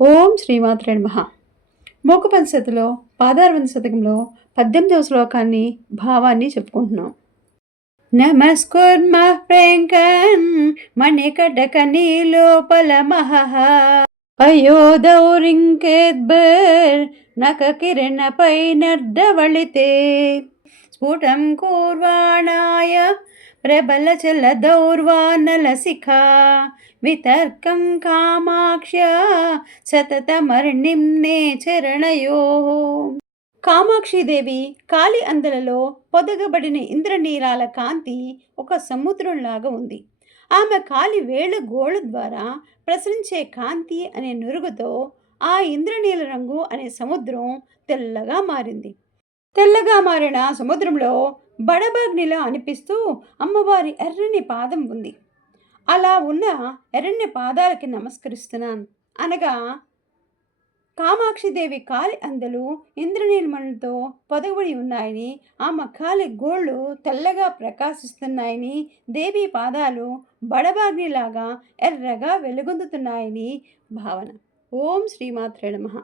ఓం శ్రీమాత్రే నమః. మోకపంచశతిలో 16వ శతకంలో 18వ శ్లోకాన్ని భావాన్ని చెప్పుకుంటున్నాం. నమస్కుర్మః ప్రేంకన్ మణికటక నీలోపల మహః అయోదౌరింకేద్బర్ నక కిరణపై నర్దవళితే స్ఫుటం కూర్వాణాయ ప్రబలచల దౌర్వానలశిఖా వితర్కం కామాక్ష్య సతతమర్ణిమ్నే చరణయో. కామాక్షిదేవి కాలి అందలలో పొదగబడిన ఇంద్రనీలాల కాంతి ఒక సముద్రంలాగా ఉంది. ఆమె కాలి వేళ్ళ గోళ్ళ ద్వారా ప్రసరించే కాంతి అనే నురుగుతో ఆ ఇంద్రనీల రంగు అనే సముద్రం తెల్లగా మారింది. తెల్లగా మారిన సముద్రంలో బడబాగ్నిలా అనిపిస్తూ అమ్మవారి ఎర్రని పాదం ఉంది. అలా ఉన్న ఎర్రని పాదాలకి నమస్కరిస్తున్నాను అనగా కామాక్షిదేవి కాలి అందలు ఇంద్రనీలమణులతో పొదగబడి ఉన్నాయని, ఆమె కాలి గోళ్ళు తెల్లగా ప్రకాశిస్తున్నాయని, దేవి పాదాలు బడబాగ్నిలాగా ఎర్రగా వెలుగొందుతున్నాయని భావన. ఓం శ్రీమాత్రే నమః.